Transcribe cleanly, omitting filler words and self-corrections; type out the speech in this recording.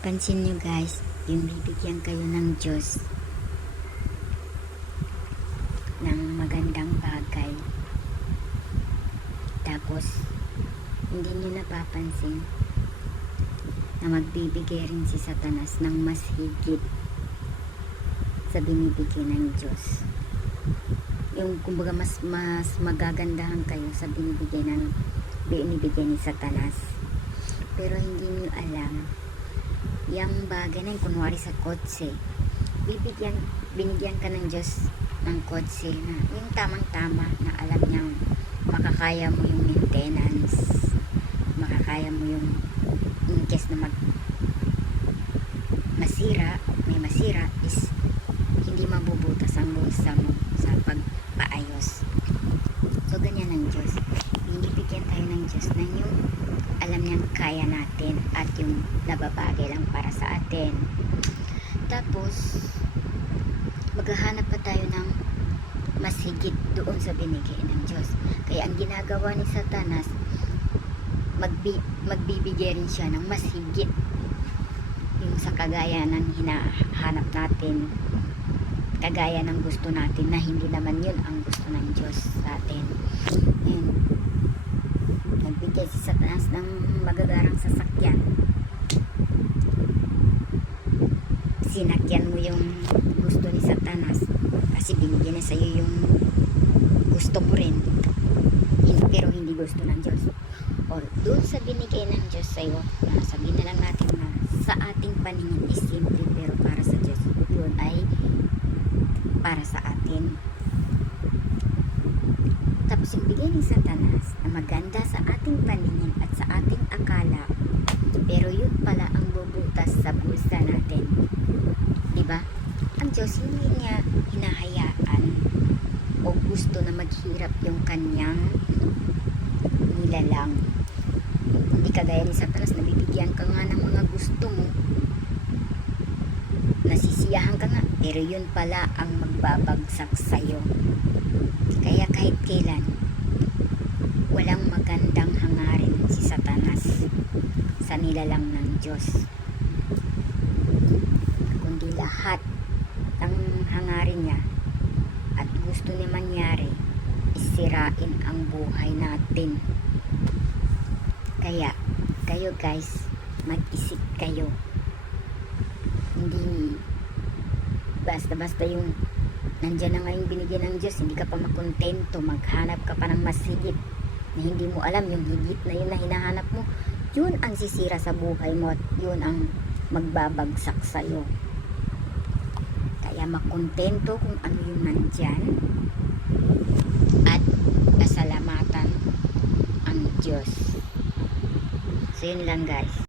Pansin nyo guys, yung bibigyan kayo ng Diyos ng magandang bagay, tapos hindi nyo napapansin na magbibigay rin si Satanas ng mas higit sa binibigay ng Diyos. Yung kumbaga mas magagandahan kayo sa binibigay ni Satanas. Pero hindi nyo alam, yung bagay na yun, kunwari sa kotse, binigyan ka ng Diyos ng kotse na yung tamang-tama, na alam niyang makakaya mo yung maintenance, makakaya mo yung in case na may masira is hindi mabubutas ang bulsa mo sa pagpaayos. So ganyan ang Diyos, binibigyan tayo ng Diyos na yung alam niyang kaya natin at yung nababagay lang para sa atin. Tapos maghahanap pa tayo ng mas higit doon sa binigay ng Diyos. Kaya ang ginagawa ni Satanas, magbibigay rin siya ng mas higit yung sa kagaya ng hinahanap natin, kagaya ng gusto natin, na hindi naman yun ang gusto ng Diyos sa atin. Yun, nagbigay si Satanas ng magagarang sasakyan, sinakyan mo yung gusto ni Satanas kasi binigyan na sa'yo yung gusto mo rin, pero hindi gusto ng Diyos. Or doon sa binigay ng Diyos sa'yo, sabihin na lang natin na sa ating paningin is simple, pero para sa Diyos yun ay para sa atin. Tapos yung bigay ni Satanas na maganda sa ating paningin at sa ating akala, pero yun pala ang bubutas sa bulsa natin. Diba? Ang Diyos hindi niya hinahayaan o gusto na maghirap yung kanyang nilalang. Hindi kagaya ni Satanas na bibigyan ka nga ng mga gusto mo, nasisiyahan ka nga, pero yun pala ang magbabagsak sa'yo. Kaya kahit kailan, walang magandang hangarin si Satanas sa nilalang ng Diyos, kundi lahat ng hangarin niya at gusto niya mangyari is sirain ang buhay natin. Kaya kayo guys, mag-isip kayo, hindi basta-basta yung nandyan na ngayong binigyan ng Diyos, hindi ka pa makontento, maghanap ka pa ng mas higit na hindi mo alam. Yung higit na yun na hinahanap mo, yun ang sisira sa buhay mo at yun ang magbabagsak sa'yo. Kaya makontento kung ano yung nandyan at pasalamatan ang Diyos. So yun lang guys.